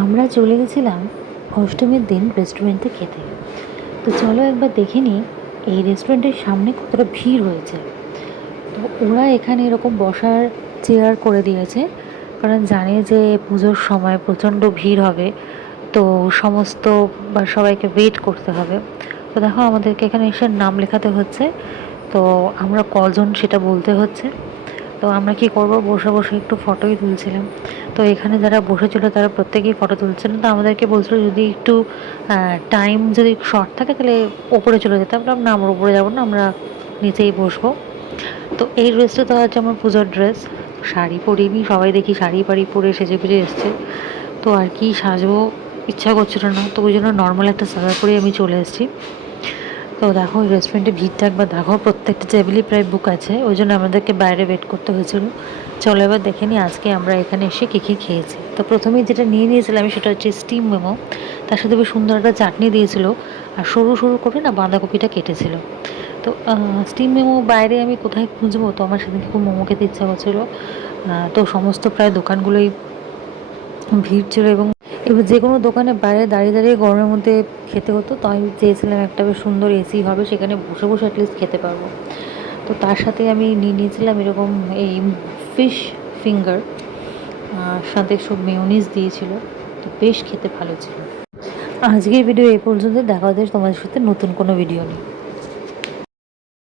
আমরা চলে গেছিলাম অষ্টমীর দিন রেস্টুরেন্টে খেতে। তো চলো একবার দেখে নিই এই রেস্টুরেন্টের সামনে কতটা ভিড় হয়েছে। তো ওরা এখানে এরকম বসার চেয়ার করে দিয়েছে, কারণ জানে যে পুজোর সময় প্রচণ্ড ভিড় হবে। তো সমস্ত বা সবাইকে ওয়েট করতে হবে। তো দেখো আমাদেরকে এখানে এসে নাম লেখাতে হচ্ছে। তো আমরা কজন সেটা বলতে হচ্ছে। তো আমরা কি করব, বসে বসে একটু ফটোই তুলছিলাম। তো এখানে যারা বসেছিল তারা প্রত্যেকেই ফটো তুলছিলেন। তো আমাদেরকে বলছিল যদি একটু টাইম যদি শর্ট থাকে তাহলে ওপরে চলে যেতাম। না, আমরা ওপরে যাবো না, আমরা নিচেই বসবো। তো এই ড্রেসটা তো হচ্ছে আমার পুজোর ড্রেস। শাড়ি পরিনি, সবাই দেখি শাড়ি পাড়ি পরে সেজে গুজে এসছে। তো আর কি সাজবো, ইচ্ছা করছিল না, তো ওই জন্য নর্মাল একটা সাদা পরে আমি চলে এসেছি। তো দেখো ওই রেস্টুরেন্টে ভিড়টা একবার দেখো, প্রত্যেকটা টেবিলই প্রায় বুক আছে, ওই জন্য আমাদেরকে বাইরে ওয়েট করতে হয়েছিল। চলো এবার দেখে নিই আজকে আমরা এখানে এসে কী কী খেয়েছি। তো প্রথমেই যেটা নিয়ে নিয়েছিলাম সেটা হচ্ছে স্টিম মোমো। তার সাথে বেশ সুন্দর একটা চাটনি দিয়েছিল, আর সরু সরু করে না বাঁধাকপিটা কেটেছিল। তো স্টিম মোমো বাইরে আমি কোথায় খুঁজবো, তো আমার সেদিকে খুব মোমো খেতে ইচ্ছা করছিলো। তো সমস্ত প্রায় দোকানগুলোই ভিড় ছিল, এবং এবার যে কোনো দোকানে বাইরে দাঁড়িয়ে দাঁড়িয়ে গরমের মধ্যে খেতে হতো। তো আমি চেয়েছিলাম একটা বেশ সুন্দর এসি হবে, সেখানে বসে বসে অ্যাটলিস্ট খেতে পারবো। তো তার সাথে আমি নিয়ে নিয়েছিলাম এরকম এই ফিশ ফিঙ্গার, সাথে সব মেয়োনিজ দিয়েছিল। তো বেশ খেতে ভালো ছিল। আজকের ভিডিও এই পর্যন্ত, দেখা হচ্ছে তোমাদের সাথে নতুন কোনো ভিডিও নিয়ে।